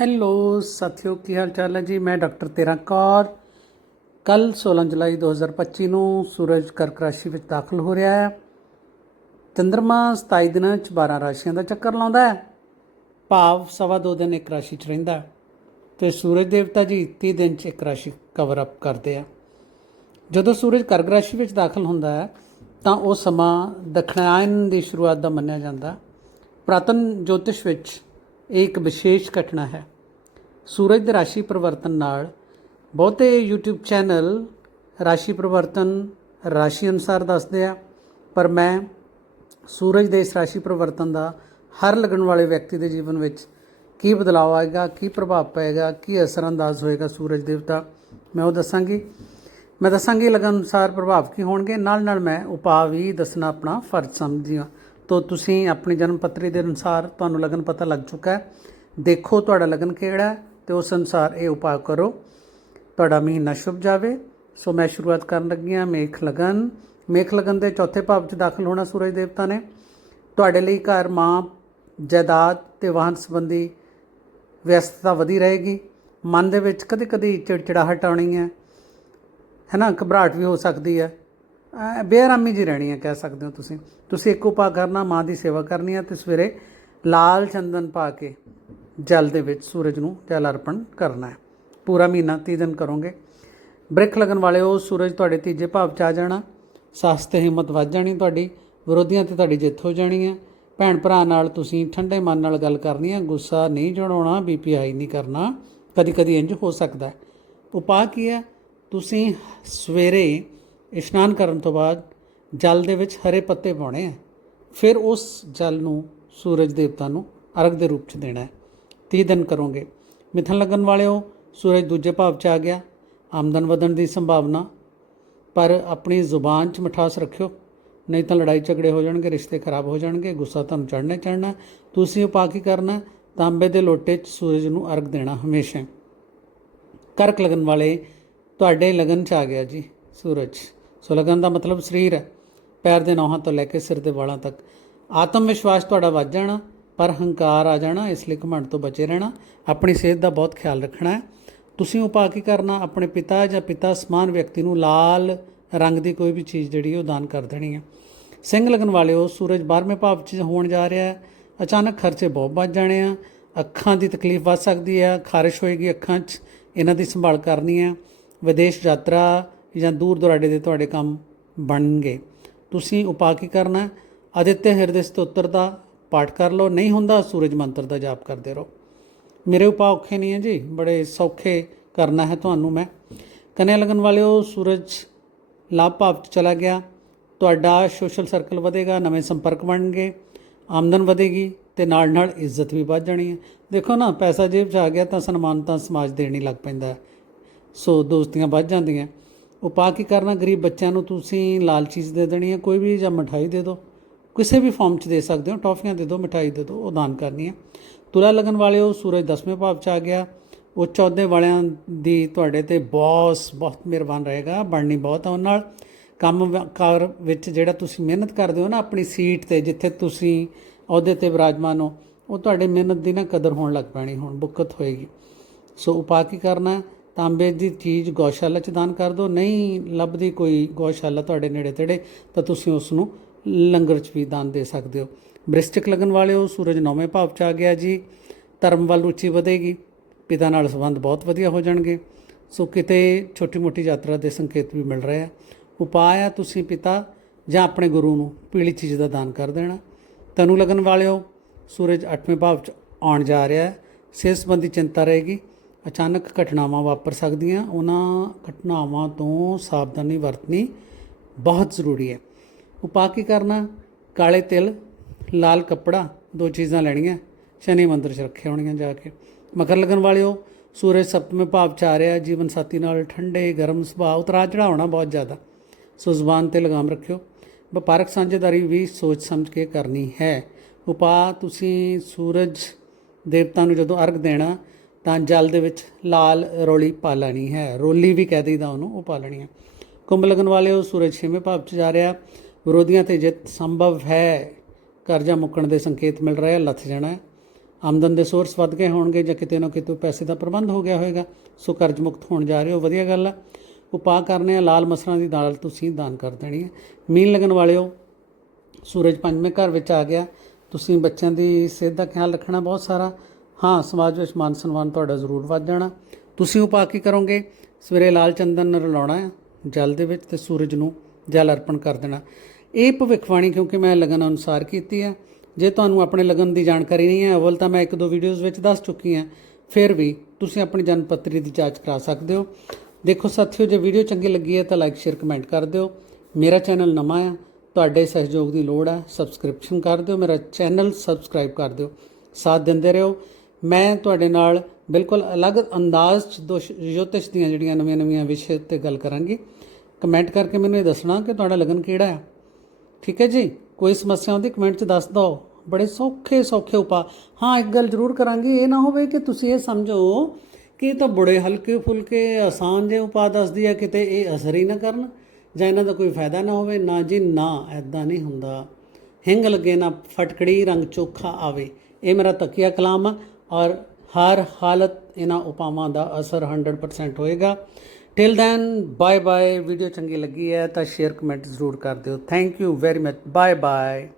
Hello, ਸਾਥੀਓ, ਕੀ ਹਾਲ ਚਾਲ ਹੈ ਜੀ? ਮੈਂ ਡਾਕਟਰ ਤੇਰਾ ਕੌਰ। ਕੱਲ 16 ਜੁਲਾਈ 2025 ਨੂੰ ਸੂਰਜ ਕਰਕ ਰਾਸ਼ੀ ਵਿੱਚ ਦਾਖਲ ਹੋ ਰਿਹਾ ਹੈ। ਚੰ드ਰਮਾ 27 ਦਿਨਾਂ ਚ 12 ਰਾਸ਼ੀਆਂ ਦਾ ਚੱਕਰ ਲਾਉਂਦਾ ਹੈ। ਭਾਵ ਸਵਾ ਦੋ ਦਿਨ ਇੱਕ ਰਾਸ਼ੀ ਚ ਰਹਿੰਦਾ ਹੈ ਤੇ ਸੂਰਜ ਦੇਵਤਾ ਜੀ 30 ਦਿਨ ਚ ਇੱਕ ਰਾਸ਼ੀ ਕਵਰ ਅਪ ਕਰਦੇ ਆ। ਜਦੋਂ ਸੂਰਜ ਕਰਕ ਰਾਸ਼ੀ ਵਿੱਚ ਦਾਖਲ ਹੁੰਦਾ ਹੈ, ਤਾਂ ਉਹ ਸਮਾਂ ਦਖਣਾਇਨ ਦੀ ਸ਼ੁਰੂਆਤ ਦਾ ਮੰਨਿਆ ਜਾਂਦਾ ਹੈ। ਪੁਰਾਤਨ ਜੋਤਿਸ਼ ਵਿੱਚ ਇਹ ਇੱਕ ਵਿਸ਼ੇਸ਼ ਘਟਨਾ ਹੈ। ਸੂਰਜ ਦੇ ਰਾਸ਼ੀ ਪਰਿਵਰਤਨ ਨਾਲ ਬਹੁਤੇ YouTube ਚੈਨਲ ਰਾਸ਼ੀ ਪਰਿਵਰਤਨ ਰਾਸ਼ੀ ਅਨੁਸਾਰ ਦੱਸਦੇ ਆ, ਪਰ ਮੈਂ ਸੂਰਜ ਦੇ ਇਸ ਰਾਸ਼ੀ ਪਰਿਵਰਤਨ ਦਾ ਹਰ ਲੱਗਣ ਵਾਲੇ ਵਿਅਕਤੀ ਦੇ ਜੀਵਨ ਵਿੱਚ ਕੀ ਬਦਲਾਅ ਆਏਗਾ, ਕੀ ਪ੍ਰਭਾਵ ਪਏਗਾ, ਕੀ ਅਸਰ ਅੰਦਾਜ਼ ਹੋਏਗਾ ਸੂਰਜ ਦੇਵਤਾ, ਮੈਂ ਉਹ ਦੱਸਾਂਗੀ। ਮੈਂ ਦੱਸਾਂਗੀ ਲਗਨ ਅਨੁਸਾਰ ਪ੍ਰਭਾਵ ਕੀ ਹੋਣਗੇ ਨਾਲ ਨਾਲ ਮੈਂ ਉਪਾਅ ਵੀ ਦੱਸਣਾ ਆਪਣਾ ਫਰਜ਼ ਸਮਝਦੀ ਹਾਂ। ਤੋ ਤੁਸੀਂ ਆਪਣੀ ਜਨਮ ਪੱਤਰੀ ਦੇ ਅਨੁਸਾਰ ਤੁਹਾਨੂੰ ਲਗਨ ਪਤਾ ਲੱਗ ਚੁੱਕਾ ਹੈ। ਦੇਖੋ ਤੁਹਾਡਾ ਲਗਨ ਕਿਹੜਾ ਹੈ ਤੇ ਉਸ ਅਨੁਸਾਰ ਇਹ ਉਪਾਅ ਕਰੋ। ਤੁਹਾਡਾ ਮਹੀਨਾ ਸ਼ੁਭ ਜਾਵੇ। ਸੋ ਮੈਂ ਸ਼ੁਰੂਆਤ ਕਰਨ ਲੱਗੀ ਹਾਂ, ਮੇਖ ਲਗਨ। ਮੇਖ ਲਗਨ ਦੇ ਚੌਥੇ ਭਾਵ 'ਚ ਦਾਖਲ ਹੋਣਾ ਸੂਰਜ ਦੇਵਤਾ ਨੇ। ਤੁਹਾਡੇ ਲਈ ਘਰ, ਮਾਂ, ਜਾਇਦਾਦ ਤੇ ਵਾਹਨ ਸੰਬੰਧੀ ਵਿਅਸਤਤਾ ਵਧੀ ਰਹੇਗੀ। ਮਨ ਦੇ ਵਿੱਚ ਕਦੇ-ਕਦੇ ਚਿੜਚਿੜਾਹਟ ਆਉਣੀ ਹੈ। ਹੈ ਨਾ? ਘਬਰਾਹਟ ਵੀ ਹੋ ਸਕਦੀ ਹੈ। ਬੇਆਰਾਮੀ ਜੀ ਰਹਿਣੀ ਹੈ, ਕਹਿ ਸਕਦੇ ਹੋ ਤੁਸੀਂ। ਤੁਸੀਂ ਇੱਕ ਉਪਾਅ ਕਰਨਾ, ਮਾਂ ਦੀ ਸੇਵਾ ਕਰਨੀ ਹੈ ਤੇ ਸਵੇਰੇ ਲਾਲ ਚੰਦਨ ਪਾ ਕੇ ਜਲ ਦੇ ਵਿੱਚ ਸੂਰਜ ਨੂੰ ਜਲ ਅਰਪਣ ਕਰਨਾ ਹੈ। ਪੂਰਾ ਮਹੀਨਾ 30 ਦਿਨ ਕਰੋਗੇ। ਬ੍ਰਿਖ ਲੱਗਣ ਵਾਲੇ ਉਹ ਸੂਰਜ ਤੁਹਾਡੇ ਤੀਜੇ ਭਾਵ ਚ ਆ ਜਾਣਾ। ਸਾਹਸ ਤੇ ਹਿੰਮਤ ਵੱਧ ਜਾਣੀ ਤੁਹਾਡੀ, ਵਿਰੋਧੀਆਂ ਤੇ ਤੁਹਾਡੀ ਜਿੱਤ ਹੋ ਜਾਣੀ ਹੈ। ਭੈਣ ਭਰਾ ਨਾਲ ਤੁਸੀਂ ਠੰਡੇ ਮਨ ਨਾਲ ਗੱਲ ਕਰਨੀ ਹੈ, ਗੁੱਸਾ ਨਹੀਂ ਜਣਾਉਣਾ ਬੀਪੀ ਹਾਈ ਨਹੀਂ ਕਰਨਾ। ਕਦੀ ਕਦੀ ਇੰਜ ਹੋ ਸਕਦਾ ਉਪਾਅ ਕੀ ਹੈ? ਤੁਸੀਂ ਸਵੇਰੇ ਇਸ਼ਨਾਨ ਕਰਨ ਤੋਂ ਬਾਅਦ ਜਲ ਦੇ ਵਿੱਚ ਹਰੇ ਪੱਤੇ ਪਾਉਣੇ ਆ। ਫਿਰ ਉਸ ਜਲ ਨੂੰ ਸੂਰਜ ਦੇਵਤਾ ਨੂੰ ਅਰਗ ਦੇ ਰੂਪ 'ਚ ਦੇਣਾ ਹੈ। 30 ਦਿਨ ਕਰੋਗੇ। ਮਿਥਨ ਲੱਗਣ ਵਾਲਿਓ, ਸੂਰਜ ਦੂਜੇ ਭਾਵ 'ਚ ਆ ਗਿਆ। ਆਮਦਨ ਵਧਣ ਦੀ ਸੰਭਾਵਨਾ। ਪਰ ਆਪਣੀ ਜ਼ੁਬਾਨ 'ਚ ਮਿਠਾਸ ਰੱਖਿਓ। ਨਹੀਂ ਤਾਂ ਲੜਾਈ ਝਗੜੇ ਹੋ ਜਾਣਗੇ, ਰਿਸ਼ਤੇ ਖਰਾਬ ਹੋ ਜਾਣਗੇ, ਗੁੱਸਾ ਤੁਹਾਨੂੰ ਚੜ੍ਹਨੇ ਚੜ੍ਹਨਾ ਤੁਸੀਂ ਉਪਾਅ ਕੀ ਕਰਨਾ ਤਾਂਬੇ ਦੇ ਲੋਟੇ 'ਚ ਸੂਰਜ ਨੂੰ ਅਰਗ ਦੇਣਾ ਹਮੇਸ਼ਾ ਕਰਕ ਲਗਨ ਵਾਲੇ, ਤੁਹਾਡੇ ਲਗਨ 'ਚ ਆ ਗਿਆ ਜੀ ਸੂਰਜ। ਸੋ ਲਗਨ ਦਾ ਮਤਲਬ ਸਰੀਰ ਹੈ। ਪੈਰ ਦੇ ਨੌਹਾਂ ਤੋਂ ਲੈ ਕੇ ਸਿਰ ਦੇ ਵਾਲਾਂ ਤੱਕ। ਆਤਮ ਵਿਸ਼ਵਾਸ ਤੁਹਾਡਾ ਵੱਧ ਜਾਣਾ, ਪਰ ਹੰਕਾਰ ਆ ਜਾਣਾ, ਇਸ ਲਈ ਘਮੰਡ ਤੋਂ ਬਚੇ ਰਹਿਣਾ। ਆਪਣੀ ਸਿਹਤ ਦਾ ਬਹੁਤ ਖਿਆਲ ਰੱਖਣਾ ਹੈ। ਤੁਸੀਂ ਉਪਾਅ ਕੀ ਕਰਨਾ? ਆਪਣੇ ਪਿਤਾ ਜਾਂ ਪਿਤਾ ਸਮਾਨ ਵਿਅਕਤੀ ਨੂੰ ਲਾਲ ਰੰਗ ਦੀ ਕੋਈ ਵੀ ਚੀਜ਼ ਜਿਹੜੀ ਉਹ ਦਾਨ ਕਰ ਦੇਣੀ ਹੈ। ਸਿੰਘ ਲਗਨ ਵਾਲਿਓ, ਸੂਰਜ 12ਵੇਂ ਭਾਵ 'ਚ ਹੋਣ ਜਾ ਰਿਹਾ ਹੈ। ਅਚਾਨਕ ਖਰਚੇ ਬਹੁਤ ਵੱਧ ਜਾਣੇ ਆ। ਅੱਖਾਂ ਦੀ ਤਕਲੀਫ ਵੱਧ ਸਕਦੀ ਹੈ। ਖਾਰਿਸ਼ ਹੋਏਗੀ ਅੱਖਾਂ 'ਚ। ਇਹਨਾਂ ਦੀ ਸੰਭਾਲ ਕਰਨੀ ਹੈ। ਵਿਦੇਸ਼ ਯਾਤਰਾ ਜਾਂ ਦੂਰ ਦੁਰਾਡੇ ਦੇ ਤੁਹਾਡੇ ਕੰਮ ਬਣਨਗੇ। ਤੁਸੀਂ ਉਪਾਅ ਕੀ ਕਰਨਾ ਹੈ? ਹਿਰਦੇ ਸਤੋਤਰ ਦਾ ਪਾਠ ਕਰ ਲਓ। ਨਹੀਂ ਹੁੰਦਾ, ਸੂਰਜ ਮੰਤਰ ਦਾ ਜਾਪ ਕਰਦੇ ਰਹੋ। ਮੇਰੇ ਉਪਾਅ ਔਖੇ ਨਹੀਂ ਹੈ ਜੀ, ਬੜੇ ਸੌਖੇ ਕਰਨਾ ਹੈ ਤੁਹਾਨੂੰ ਮੈਂ। ਕੰਨਿਆ ਲਗਨ ਵਾਲਿਓ, ਸੂਰਜ ਲਾਭ ਭਾਵ 'ਚ ਚਲਾ ਗਿਆ। ਤੁਹਾਡਾ ਸੋਸ਼ਲ ਸਰਕਲ ਵਧੇਗਾ, ਨਵੇਂ ਸੰਪਰਕ ਬਣਨਗੇ, ਆਮਦਨ ਵਧੇਗੀ ਤੇ ਨਾਲ ਨਾਲ ਇੱਜ਼ਤ ਵੀ ਵੱਧ ਜਾਣੀ ਹੈ। ਦੇਖੋ ਨਾ, ਪੈਸਾ ਜੇਬ 'ਚ ਆ ਗਿਆ ਤਾਂ ਸਨਮਾਨ ਤਾਂ ਸਮਾਜ ਹੀ ਲੱਗ ਪੈਂਦਾ ਸੋ ਦੋਸਤੀਆਂ ਵੱਧ ਜਾਂਦੀਆਂ। ਉਪਾਅ ਕੀ ਕਰਨਾ ਗਰੀਬ ਬੱਚਿਆਂ ਨੂੰ ਤੁਸੀਂ ਲਾਲ ਚੀਜ਼ ਦੇ ਦੇਣੀ ਹੈ, ਕੋਈ ਵੀ ਜਾਂ ਮਠਾਈ ਦੇ ਦਿਓ। ਕਿਸੇ ਵੀ ਫਾਰਮ 'ਚ ਦੇ ਸਕਦੇ ਹੋ, ਟੌਫੀਆਂ ਦੇ ਦਿਓ, ਮਠਾਈ ਦੇ ਦਿਓ, ਉਹ ਦਾਨ ਕਰਨੀ ਹੈ। ਤੁਲਾ ਲਗਨ ਉਹ ਸੂਰਜ ਦਸਵੇਂ ਭਾਵ 'ਚ ਆ ਗਿਆ। ਉਹ ਅਹੁਦੇ ਵਾਲਿਆਂ ਦੀ ਤੁਹਾਡੇ ਤੇ ਬੌਸ ਬਹੁਤ ਮਿਹਰਬਾਨ ਰਹੇਗਾ, ਬਣਨੀ ਬਹੁਤ ਆ ਉਹਨਾਂ ਨਾਲ। ਕੰਮ ਕਾਰ ਵਿੱਚ ਜਿਹੜਾ ਤੁਸੀਂ ਮਿਹਨਤ ਕਰਦੇ ਹੋ ਨਾ, ਆਪਣੀ ਸੀਟ ਤੇ ਜਿੱਥੇ ਤੁਸੀਂ ਅਹੁਦੇ ਤੇ ਵਿਰਾਜਮਾਨ ਹੋ, ਉਹ ਤੁਹਾਡੇ ਮਿਹਨਤ ਦੀ ਨਾ ਕਦਰ ਹੋਣ ਲੱਗ ਪੈਣੀ, ਹੁਣ ਬੁੱਕਤ ਹੋਏਗੀ। ਸੋ ਉਪਾਅ ਕੀ ਕਰਨਾ ਤਾਂਬੇ ਦੀ ਚੀਜ਼ ਗੌਸ਼ਾਲਾ ਚ ਦਾਨ ਕਰ ਦਿਓ। ਨਹੀਂ ਲੱਭਦੀ ਕੋਈ ਗੌਸ਼ਾਲਾ ਤੁਹਾਡੇ ਨੇੜੇ ਤੇੜੇ, ਤਾਂ ਤੁਸੀਂ ਉਸ ਨੂੰ ਲੰਗਰ ਚ ਵੀ ਦਾਨ ਦੇ ਸਕਦੇ ਹੋ। ਬ੍ਰਿਸ਼ਟਿਕ ਲੱਗਣ ਵਾਲਿਓ, ਸੂਰਜ ਨੌਵੇਂ ਭਾਵ ਚ ਆ ਗਿਆ ਜੀ। ਧਰਮ ਵੱਲ ਰੁਚੀ ਵਧੇਗੀ। ਪਿਤਾ ਨਾਲ ਸੰਬੰਧ ਬਹੁਤ ਵਧੀਆ ਹੋ ਜਾਣਗੇ। ਸੋ ਕਿਤੇ ਛੋਟੀ ਮੋਟੀ ਯਾਤਰਾ ਦੇ ਸੰਕੇਤ ਵੀ ਮਿਲ ਰਹੇ ਆ। ਉਪਾਅ ਆ ਤੁਸੀਂ ਪਿਤਾ ਜਾਂ ਆਪਣੇ ਗੁਰੂ ਨੂੰ ਪੀਲੀ ਚੀਜ਼ ਦਾ ਦਾਨ ਕਰ ਦੇਣਾ। ਤਨੂ ਲੱਗਣ ਵਾਲਿਓ, ਸੂਰਜ 8ਵੇਂ ਭਾਵ ਚ ਆਉਣ ਜਾ ਰਿਹਾ ਹੈ। ਸਿਹਤ ਸੰਬੰਧੀ ਚਿੰਤਾ ਰਹੇਗੀ। ਅਚਾਨਕ ਘਟਨਾਵਾਂ ਵਾਪਰ ਸਕਦੀਆਂ। ਉਹਨਾਂ ਘਟਨਾਵਾਂ ਤੋਂ ਸਾਵਧਾਨੀ ਵਰਤਣੀ ਬਹੁਤ ਜ਼ਰੂਰੀ ਹੈ। ਉਪਾਅ ਕੀ ਕਰਨਾ? ਕਾਲੇ ਤਿਲ, ਲਾਲ ਕੱਪੜਾ, ਦੋ ਚੀਜ਼ਾਂ ਲੈਣੀਆਂ। ਸ਼ਨੀ ਮੰਦਰ 'ਚ ਰੱਖੇ ਹੋਣੀਆਂ ਜਾ ਕੇ। ਮਕਰ ਲੱਗਣ ਵਾਲਿਓ, ਸੂਰਜ ਸਪਤਵੇਂ ਭਾਵ 'ਚ ਆ ਰਿਹਾ ਜੀਵਨ ਸਾਥੀ ਨਾਲ ਠੰਡੇ, ਗਰਮ ਸੁਭਾਅ ਉਤਰਾ ਚੜਾਉਣਾ ਬਹੁਤ ਜ਼ਿਆਦਾ। ਸੋ ਜ਼ੁਬਾਨ ਤੇ ਲਗਾਮ ਰੱਖਿਓ। ਵਪਾਰਕ ਸਾਂਝੇਦਾਰੀ ਵੀ ਸੋਚ ਸਮਝ ਕੇ ਕਰਨੀ ਹੈ। ਉਪਾਅ, ਤੁਸੀਂ ਸੂਰਜ ਦੇਵਤਾ ਨੂੰ ਜਦੋਂ ਅਰਗ ਦੇਣਾ ਤਾਂ ਜਲ ਦੇ ਵਿੱਚ ਲਾਲ ਰੋਲੀ ਪਾ ਲੈਣੀ ਹੈ। ਰੋਲੀ ਵੀ ਕਹਿ ਦਈਦਾ ਉਹਨੂੰ, ਉਹ ਪਾ ਲੈਣੀ ਹੈ। ਕੁੰਭ ਲਗਨ ਉਹ ਸੂਰਜ ਛੇਵੇਂ ਭਾਵ 'ਚ ਜਾ ਰਿਹਾ। ਵਿਰੋਧੀਆਂ ਤੇ ਜਿੱਤ ਸੰਭਵ ਹੈ। ਕਰਜ਼ਾ ਮੁੱਕਣ ਦੇ ਸੰਕੇਤ ਮਿਲ ਰਹੇ ਲੱਥ ਜਾਣਾ ਹੈ। ਆਮਦਨ ਦੇ ਸੋਰਸ ਵੱਧ ਗਏ ਹੋਣਗੇ ਜਾਂ ਕਿਤੇ ਨਾ ਕਿਤੇ ਪੈਸੇ ਦਾ ਪ੍ਰਬੰਧ ਹੋ ਗਿਆ ਹੋਵੇਗਾ। ਸੋ ਕਰਜ਼ ਮੁਕਤ ਹੋਣ ਜਾ ਰਹੇ ਹੋ, ਵਧੀਆ ਗੱਲ ਆ। ਉਪਾਅ ਕਰਨੇ ਆ, ਲਾਲ ਮਸਰਾਂ ਦੀ ਦਾਲ ਤੁਸੀਂ ਦਾਨ ਕਰ ਦੇਣੀ ਹੈ। ਮੀਨ ਲੱਗਣ ਵਾਲਿਓ, ਸੂਰਜ ਪੰਜਵੇਂ ਘਰ ਵਿੱਚ ਆ ਗਿਆ। ਤੁਸੀਂ ਬੱਚਿਆਂ ਦੀ ਸਿਹਤ ਦਾ ਖਿਆਲ ਰੱਖਣਾ ਬਹੁਤ ਸਾਰਾ। ਹਾਂ, ਸਮਾਜ ਵਿੱਚ ਮਾਨ ਸਨਮਾਨ ਤੁਹਾਡਾ ਜ਼ਰੂਰ ਵੱਧ ਜਾਣਾ। ਤੁਸੀਂ ਉਪਾਅ ਕੀ ਕਰੋਗੇ? ਸਵੇਰੇ ਲਾਲ ਚੰਦਨ ਰਲਾਉਣਾ ਹੈ, ਜਲ ਦੇ ਵਿੱਚ ਤੇ ਸੂਰਜ ਨੂੰ ਜਲ ਅਰਪਣ ਕਰ ਦੇਣਾ। ਇਹ ਭਵਿੱਖਬਾਣੀ ਕਿਉਂਕਿ ਮੈਂ ਲਗਨ ਅਨੁਸਾਰ ਕੀਤੀ ਹੈ। ਜੇ ਤੁਹਾਨੂੰ ਆਪਣੇ ਲਗਨ ਦੀ ਜਾਣਕਾਰੀ ਨਹੀਂ ਹੈ, ਅਵਲ ਤਾਂ ਮੈਂ ਇੱਕ ਦੋ ਵੀਡੀਓਜ਼ ਵਿੱਚ ਦੱਸ ਚੁੱਕੀ ਹਾਂ। ਫਿਰ ਵੀ ਤੁਸੀਂ ਆਪਣੀ ਜਨਮ ਪੱਤਰੀ ਦੀ ਜਾਂਚ ਕਰਾ ਸਕਦੇ ਹੋ। ਦੇਖੋ ਸਾਥੀਓ, ਜੇ ਵੀਡੀਓ ਚੰਗੀ ਲੱਗੀ ਹੈ ਤਾਂ ਲਾਈਕ ਸ਼ੇਅਰ ਕਮੈਂਟ ਕਰ ਦਿਓ। ਮੇਰਾ ਚੈਨਲ ਨਵਾਂ ਆ ਤੁਹਾਡੇ ਸਹਿਯੋਗ ਦੀ ਲੋੜ ਹੈ। ਸਬਸਕ੍ਰਿਪਸ਼ਨ ਕਰ ਦਿਓ, ਮੇਰਾ ਚੈਨਲ ਸਬਸਕ੍ਰਾਈਬ ਕਰ ਦਿਓ। ਸਾਥ ਦਿੰਦੇ ਰਹੋ। ਮੈਂ ਤੁਹਾਡੇ ਨਾਲ ਬਿਲਕੁਲ ਅਲੱਗ ਅੰਦਾਜ਼ 'ਚ ਦੋ ਜੋਤਿਸ਼ ਦੀਆਂ ਜਿਹੜੀਆਂ ਨਵੀਆਂ-ਨਵੀਆਂ ਵਿਸ਼ੇ ਤੇ ਗੱਲ ਕਰਾਂਗੀ। ਕਮੈਂਟ ਕਰਕੇ ਮੈਨੂੰ ਇਹ ਦੱਸਣਾ ਕਿ ਤੁਹਾਡਾ ਲਗਨ ਕਿਹੜਾ ਹੈ ਠੀਕ ਹੈ ਜੀ? ਕੋਈ ਸਮੱਸਿਆ ਹੁੰਦੀ ਕਮੈਂਟ 'ਚ ਦੱਸ ਦਿਓ। ਬੜੇ ਸੌਖੇ ਸੌਖੇ ਉਪਾਅ ਹਾਂ, ਇੱਕ ਗੱਲ ਜ਼ਰੂਰ ਕਰਾਂਗੀ। ਇਹ ਨਾ ਹੋਵੇ ਕਿ ਤੁਸੀਂ ਇਹ ਸਮਝੋ ਕਿ ਇਹ ਤਾਂ ਬੜੇ ਹਲਕੇ ਫੁਲਕੇ ਆਸਾਨ ਜਿਹੇ ਉਪਾਅ ਦੱਸਦੀ ਹੈ ਕਿਤੇ ਇਹ ਅਸਰ ਹੀ ਨਾ ਕਰਨ ਜਾਂ ਇਹਨਾਂ ਦਾ ਕੋਈ ਫਾਇਦਾ ਨਾ ਹੋਵੇ। ਨਾ ਜੀ, ਨਾ ਐਦਾਂ ਨਹੀਂ ਹੁੰਦਾ। ਹਿੰਗ ਲੱਗੇ ਨਾ ਫਟਕੜੀ ਰੰਗ ਚੋਖਾ ਆਵੇ। ਇਹ ਮੇਰਾ ਤਕੀਆ ਕਲਾਮ ਆ। ਔਰ ਹਰ ਹਾਲਤ ਇਹਨਾਂ ਉਪਾਵਾਂ ਦਾ ਅਸਰ 100% ਹੋਏਗਾ। Till then bye bye video ਚੰਗੀ ਲੱਗੀ ਹੈ ਤਾਂ ਸ਼ੇਅਰ ਕਮੈਂਟ ਜ਼ਰੂਰ ਕਰ ਦਿਓ। Thank you very much bye bye